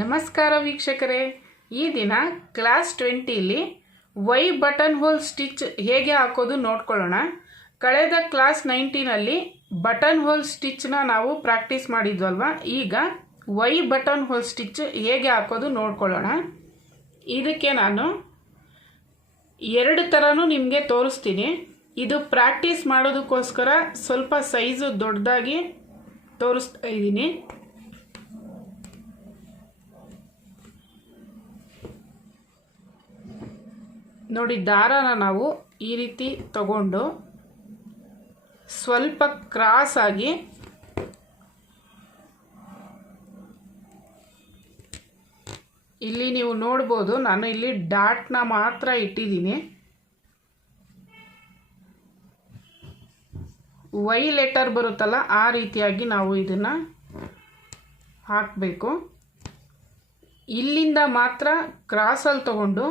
ನಮಸ್ಕಾರ ವೀಕ್ಷಕರೇ, ಈ ದಿನ ಕ್ಲಾಸ್ 20ಲಿ ವೈ ಬಟನ್ ಹೋಲ್ ಸ್ಟಿಚ್ ಹೇಗೆ ಹಾಕೋದು ನೋಡ್ಕೊಳ್ಳೋಣ. ಕಳೆದ ಕ್ಲಾಸ್ 19ನಲ್ಲಿ ಬಟನ್ ಹೋಲ್ ಸ್ಟಿಚ್ನ ನಾವು ಪ್ರಾಕ್ಟೀಸ್ ಮಾಡಿದ್ವಲ್ವ. ಈಗ ವೈ ಬಟನ್ ಹೋಲ್ ಸ್ಟಿಚ್ ಹೇಗೆ ಹಾಕೋದು ನೋಡ್ಕೊಳ್ಳೋಣ. ಇದಕ್ಕೆ ನಾನು ಎರಡು ಥರನೂ ನಿಮಗೆ ತೋರಿಸ್ತೀನಿ. ಇದು ಪ್ರಾಕ್ಟೀಸ್ ಮಾಡೋದಕ್ಕೋಸ್ಕರ ಸ್ವಲ್ಪ ಸೈಜು ದೊಡ್ಡದಾಗಿ ತೋರಿಸ್ತಾ ಇದ್ದೀನಿ. ನೋಡಿ, ದಾರಾನ ನಾವು ಈ ರೀತಿ ತಗೊಂಡು ಸ್ವಲ್ಪ ಕ್ರಾಸ್ ಆಗಿ ಇಲ್ಲಿ ನೀವು ನೋಡ್ಬೋದು, ನಾನು ಇಲ್ಲಿ ಡಾಟ್ನ ಮಾತ್ರ ಇಟ್ಟಿದ್ದೀನಿ. ವೈ ಲೆಟರ್ ಬರುತ್ತಲ್ಲ, ಆ ರೀತಿಯಾಗಿ ನಾವು ಇದನ್ನು ಹಾಕಬೇಕು. ಇಲ್ಲಿಂದ ಮಾತ್ರ ಕ್ರಾಸಲ್ಲಿ ತಗೊಂಡು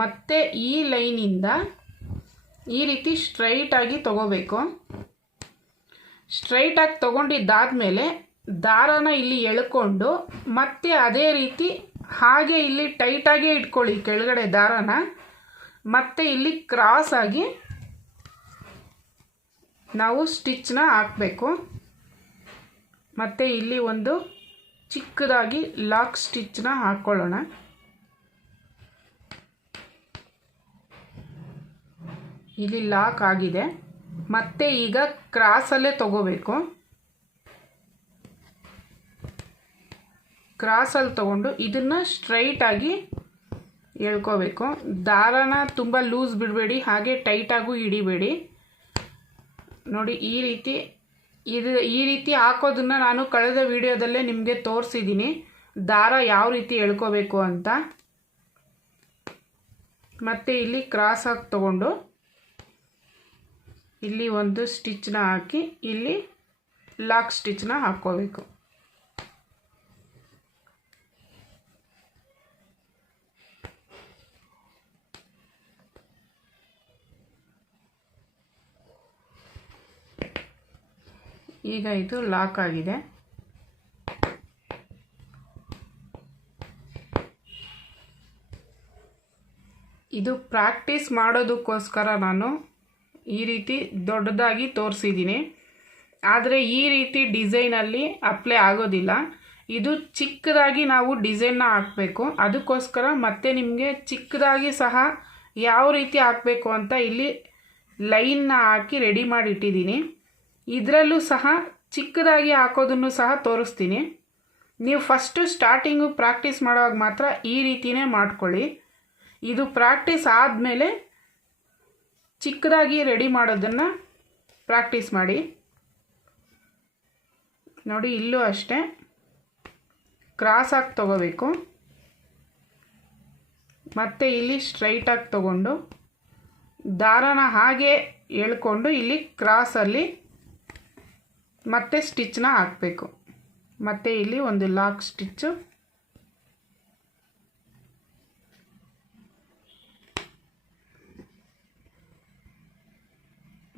ಮತ್ತೆ ಈ ಲೈನಿಂದ ಈ ರೀತಿ ಸ್ಟ್ರೈಟಾಗಿ ತಗೋಬೇಕು. ಸ್ಟ್ರೈಟಾಗಿ ತಗೊಂಡಿದ್ದಾದಮೇಲೆ ದಾರಾನ ಇಲ್ಲಿ ಎಳ್ಕೊಂಡು ಮತ್ತೆ ಅದೇ ರೀತಿ ಹಾಗೆ ಇಲ್ಲಿ ಟೈಟಾಗೇ ಇಟ್ಕೊಳ್ಳಿ ಕೆಳಗಡೆ ದಾರಾನ. ಮತ್ತೆ ಇಲ್ಲಿ ಕ್ರಾಸ್ ಆಗಿ ನಾವು ಸ್ಟಿಚ್ನ ಹಾಕಬೇಕು. ಮತ್ತು ಇಲ್ಲಿ ಒಂದು ಚಿಕ್ಕದಾಗಿ ಲಾಕ್ ಸ್ಟಿಚ್ನ ಹಾಕ್ಕೊಳ್ಳೋಣ. ಇಲ್ಲಿ ಲಾಕ್ ಆಗಿದೆ. ಮತ್ತೆ ಈಗ ಕ್ರಾಸಲ್ಲೇ ತಗೋಬೇಕು. ಕ್ರಾಸಲ್ಲಿ ತಗೊಂಡು ಇದನ್ನು ಸ್ಟ್ರೈಟಾಗಿ ಎಳ್ಕೋಬೇಕು. ದಾರಾನ ತುಂಬ ಲೂಸ್ ಬಿಡಬೇಡಿ, ಹಾಗೆ ಟೈಟಾಗೂ ಹಿಡಿಬೇಡಿ. ನೋಡಿ, ಈ ರೀತಿ ಹಾಕೋದನ್ನು ನಾನು ಕಳೆದ ವಿಡಿಯೋದಲ್ಲೇ ನಿಮಗೆ ತೋರಿಸಿದ್ದೀನಿ, ದಾರ ಯಾವ ರೀತಿ ಎಳ್ಕೋಬೇಕು ಅಂತ. ಮತ್ತು ಇಲ್ಲಿ ಕ್ರಾಸಾಗಿ ತಗೊಂಡು ಇಲ್ಲಿ ಒಂದು ಸ್ಟಿಚ್ನ ಹಾಕಿ ಇಲ್ಲಿ ಲಾಕ್ ಸ್ಟಿಚ್ನ ಹಾಕ್ಕೋಬೇಕು. ಈಗ ಇದು ಲಾಕ್ ಆಗಿದೆ. ಇದು ಪ್ರಾಕ್ಟೀಸ್ ಮಾಡೋದಕ್ಕೋಸ್ಕರ ನಾನು ಈ ರೀತಿ ದೊಡ್ಡದಾಗಿ ತೋರಿಸಿದ್ದೀನಿ. ಆದರೆ ಈ ರೀತಿ ಡಿಸೈನಲ್ಲಿ ಅಪ್ಲೈ ಆಗೋದಿಲ್ಲ. ಇದು ಚಿಕ್ಕದಾಗಿ ನಾವು ಡಿಸೈನ್ನ ಹಾಕಬೇಕು. ಅದಕ್ಕೋಸ್ಕರ ಮತ್ತೆ ನಿಮಗೆ ಚಿಕ್ಕದಾಗಿ ಸಹ ಯಾವ ರೀತಿ ಹಾಕಬೇಕು ಅಂತ ಇಲ್ಲಿ ಲೈನ್ನ ಹಾಕಿ ರೆಡಿ ಮಾಡಿ ಇಟ್ಟಿದ್ದೀನಿ. ಇದರಲ್ಲೂ ಸಹ ಚಿಕ್ಕದಾಗಿ ಹಾಕೋದನ್ನು ಸಹ ತೋರಿಸ್ತೀನಿ. ನೀವು ಫಸ್ಟು ಸ್ಟಾರ್ಟಿಂಗು ಪ್ರಾಕ್ಟೀಸ್ ಮಾಡುವಾಗ ಮಾತ್ರ ಈ ರೀತಿಯೇ ಮಾಡ್ಕೊಳ್ಳಿ. ಇದು ಪ್ರಾಕ್ಟೀಸ್ ಆದಮೇಲೆ ಚಿಕ್ಕದಾಗಿ ರೆಡಿ ಮಾಡೋದನ್ನು ಪ್ರಾಕ್ಟೀಸ್ ಮಾಡಿ. ನೋಡಿ, ಇಲ್ಲೂ ಅಷ್ಟೇ ಕ್ರಾಸಾಗಿ ತಗೋಬೇಕು. ಮತ್ತು ಇಲ್ಲಿ ಸ್ಟ್ರೈಟಾಗಿ ತಗೊಂಡು ದಾರಾನ ಹಾಗೆ ಎಳ್ಕೊಂಡು ಇಲ್ಲಿ ಕ್ರಾಸಲ್ಲಿ ಮತ್ತೆ ಸ್ಟಿಚ್ನ ಹಾಕಬೇಕು. ಮತ್ತು ಇಲ್ಲಿ ಒಂದು ಲಾಕ್ ಸ್ಟಿಚ್ಚು,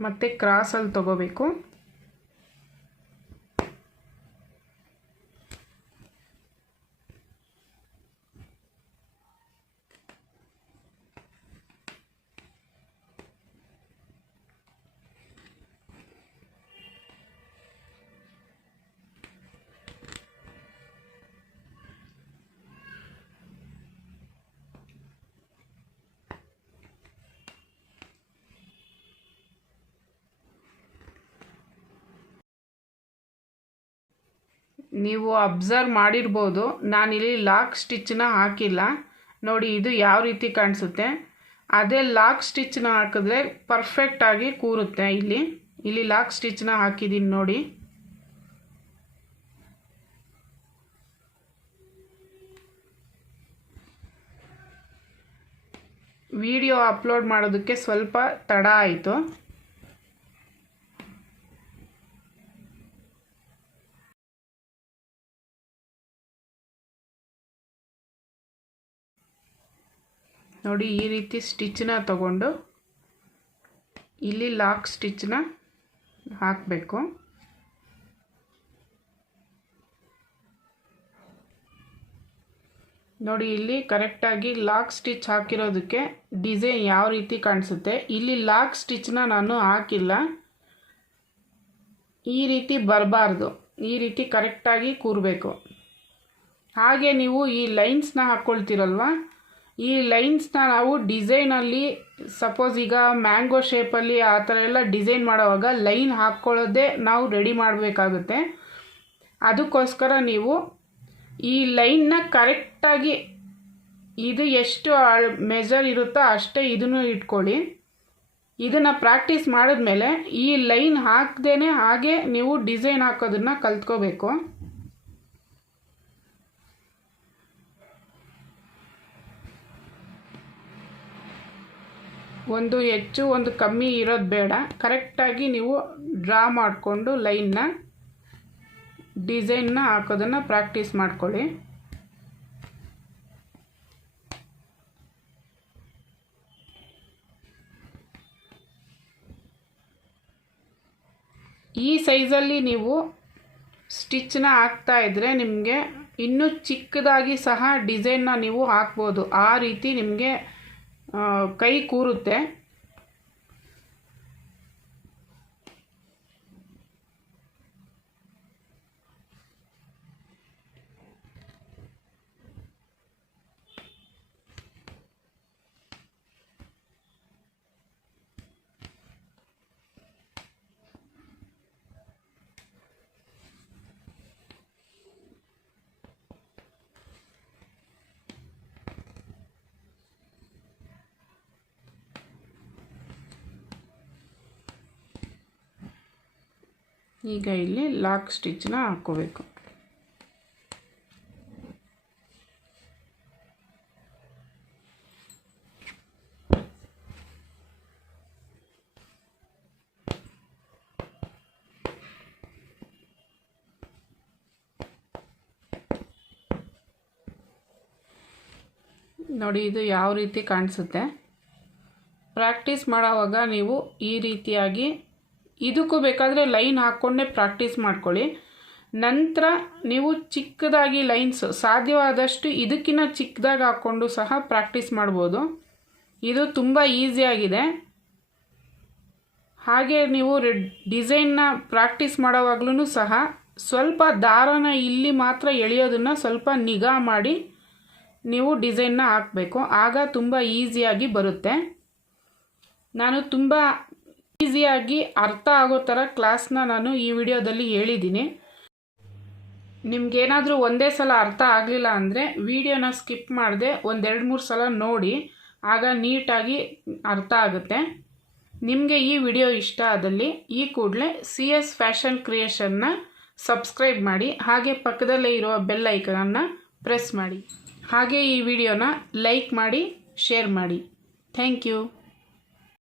ಮತ್ತು ಕ್ರಾಸಲ್ಲಿ ತಗೋಬೇಕು. ನೀವು ಅಬ್ಸರ್ವ್ ಮಾಡಿರ್ಬೋದು, ನಾನಿಲ್ಲಿ ಲಾಕ್ ಸ್ಟಿಚ್ನ ಹಾಕಿಲ್ಲ. ನೋಡಿ, ಇದು ಯಾವ ರೀತಿ ಕಾಣಿಸುತ್ತೆ. ಅದೇ ಲಾಕ್ ಸ್ಟಿಚ್ನ ಹಾಕಿದ್ರೆ ಪರ್ಫೆಕ್ಟಾಗಿ ಕೂರುತ್ತೆ. ಇಲ್ಲಿ ಲಾಕ್ ಸ್ಟಿಚ್ನ ಹಾಕಿದ್ದೀನಿ ನೋಡಿ. ವಿಡಿಯೋ ಅಪ್ಲೋಡ್ ಮಾಡೋದಕ್ಕೆ ಸ್ವಲ್ಪ ತಡ ಆಯಿತು. ನೋಡಿ, ಈ ರೀತಿ ಸ್ಟಿಚ್ನ ತಗೊಂಡು ಇಲ್ಲಿ ಲಾಕ್ ಸ್ಟಿಚ್ನ ಹಾಕಬೇಕು. ನೋಡಿ ಇಲ್ಲಿ ಕರೆಕ್ಟಾಗಿ ಲಾಕ್ ಸ್ಟಿಚ್ ಹಾಕಿರೋದಕ್ಕೆ ಡಿಸೈನ್ ಯಾವ ರೀತಿ ಕಾಣಿಸುತ್ತೆ. ಇಲ್ಲಿ ಲಾಕ್ ಸ್ಟಿಚ್ನ ನಾನು ಹಾಕಿಲ್ಲ, ಈ ರೀತಿ ಬರಬಾರ್ದು, ಈ ರೀತಿ ಕರೆಕ್ಟಾಗಿ ಕೂರಬೇಕು. ಹಾಗೆ ನೀವು ಈ ಲೈನ್ಸ್ನ ಹಾಕ್ಕೊಳ್ತೀರಲ್ವ, ಈ ಲೈನ್ಸ್ನ ನಾವು ಡಿಸೈನಲ್ಲಿ ಸಪೋಸ್ ಈಗ ಮ್ಯಾಂಗೋ ಶೇಪಲ್ಲಿ ಆ ಥರ ಎಲ್ಲ ಡಿಸೈನ್ ಮಾಡೋವಾಗ ಲೈನ್ ಹಾಕ್ಕೊಳ್ಳೋದೇ ನಾವು ರೆಡಿ ಮಾಡಬೇಕಾಗುತ್ತೆ. ಅದಕ್ಕೋಸ್ಕರ ನೀವು ಈ ಲೈನ್ನ ಕರೆಕ್ಟಾಗಿ ಇದು ಎಷ್ಟು ಮೆಜರ್ ಇರುತ್ತೋ ಅಷ್ಟೇ ಇದನ್ನು ಇಟ್ಕೊಳ್ಳಿ. ಇದನ್ನು ಪ್ರಾಕ್ಟೀಸ್ ಮಾಡಿದ್ಮೇಲೆ ಈ ಲೈನ್ ಹಾಕ್ದೇ ಹಾಗೆ ನೀವು ಡಿಸೈನ್ ಹಾಕೋದನ್ನು ಕಲ್ತ್ಕೋಬೇಕು. ಒಂದು ಹೆಚ್ಚು ಒಂದು ಕಮ್ಮಿ ಇರೋದು ಬೇಡ, ಕರೆಕ್ಟಾಗಿ ನೀವು ಡ್ರಾ ಮಾಡಿಕೊಂಡು ಲೈನ್ನ ಡಿಸೈನ್ನ ಹಾಕೋದನ್ನು ಪ್ರಾಕ್ಟೀಸ್ ಮಾಡ್ಕೊಳ್ಳಿ. ಈ ಸೈಜಲ್ಲಿ ನೀವು ಸ್ಟಿಚ್ನ ಹಾಕ್ತಾ ಇದ್ದರೆ ನಿಮಗೆ ಇನ್ನೂ ಚಿಕ್ಕದಾಗಿ ಸಹ ಡಿಸೈನ್ನ ನೀವು ಹಾಕ್ಬೋದು. ಆ ರೀತಿ ನಿಮಗೆ ಕೈ ಕೂರುತ್ತೆ. ಈಗ ಇಲ್ಲಿ ಲಾಕ್ ಸ್ಟಿಚ್ನ ಹಾಕ್ಕೋಬೇಕು. ನೋಡಿ ಇದು ಯಾವ ರೀತಿ ಕಾಣಿಸುತ್ತೆ. ಪ್ರಾಕ್ಟೀಸ್ ಮಾಡೋವಾಗ ನೀವು ಈ ರೀತಿಯಾಗಿ ಇದಕ್ಕೂ ಬೇಕಾದರೆ ಲೈನ್ ಹಾಕ್ಕೊಂಡೇ ಪ್ರಾಕ್ಟೀಸ್ ಮಾಡ್ಕೊಳ್ಳಿ. ನಂತರ ನೀವು ಚಿಕ್ಕದಾಗಿ ಲೈನ್ಸ್ ಸಾಧ್ಯವಾದಷ್ಟು ಇದಕ್ಕಿಂತ ಚಿಕ್ಕದಾಗಿ ಹಾಕ್ಕೊಂಡು ಸಹ ಪ್ರಾಕ್ಟೀಸ್ ಮಾಡ್ಬೋದು. ಇದು ತುಂಬ ಈಸಿಯಾಗಿದೆ. ಹಾಗೆ ನೀವು ಡಿಸೈನ್ನ ಪ್ರಾಕ್ಟೀಸ್ ಮಾಡೋವಾಗ್ಲೂ ಸಹ ಸ್ವಲ್ಪ ದಾರನ ಇಲ್ಲಿ ಮಾತ್ರ ಎಳೆಯೋದನ್ನು ಸ್ವಲ್ಪ ನಿಗಾ ಮಾಡಿ ನೀವು ಡಿಸೈನ್ನ ಹಾಕಬೇಕು. ಆಗ ತುಂಬ ಈಸಿಯಾಗಿ ಬರುತ್ತೆ. ನಾನು ತುಂಬ ಈಸಿಯಾಗಿ ಅರ್ಥ ಆಗೋ ಥರ ಕ್ಲಾಸ್ನ ನಾನು ಈ ವಿಡಿಯೋದಲ್ಲಿ ಹೇಳಿದ್ದೀನಿ. ನಿಮಗೇನಾದರೂ ಒಂದೇ ಸಲ ಅರ್ಥ ಆಗಲಿಲ್ಲ ಅಂದರೆ ವಿಡಿಯೋನ ಸ್ಕಿಪ್ ಮಾಡದೆ ಒಂದು 2-3 ಸಲ ನೋಡಿ, ಆಗ ನೀಟಾಗಿ ಅರ್ಥ ಆಗುತ್ತೆ. ನಿಮಗೆ ಈ ವಿಡಿಯೋ ಇಷ್ಟ ಆದಲ್ಲಿ ಈ ಕೂಡಲೇ CS ಫ್ಯಾಷನ್ ಕ್ರಿಯೇಷನ್ನ ಸಬ್ಸ್ಕ್ರೈಬ್ ಮಾಡಿ, ಹಾಗೆ ಪಕ್ಕದಲ್ಲೇ ಇರುವ ಬೆಲ್ ಐಕನನ್ನು ಪ್ರೆಸ್ ಮಾಡಿ. ಹಾಗೆ ಈ ವಿಡಿಯೋನ ಲೈಕ್ ಮಾಡಿ, ಶೇರ್ ಮಾಡಿ. Thank you.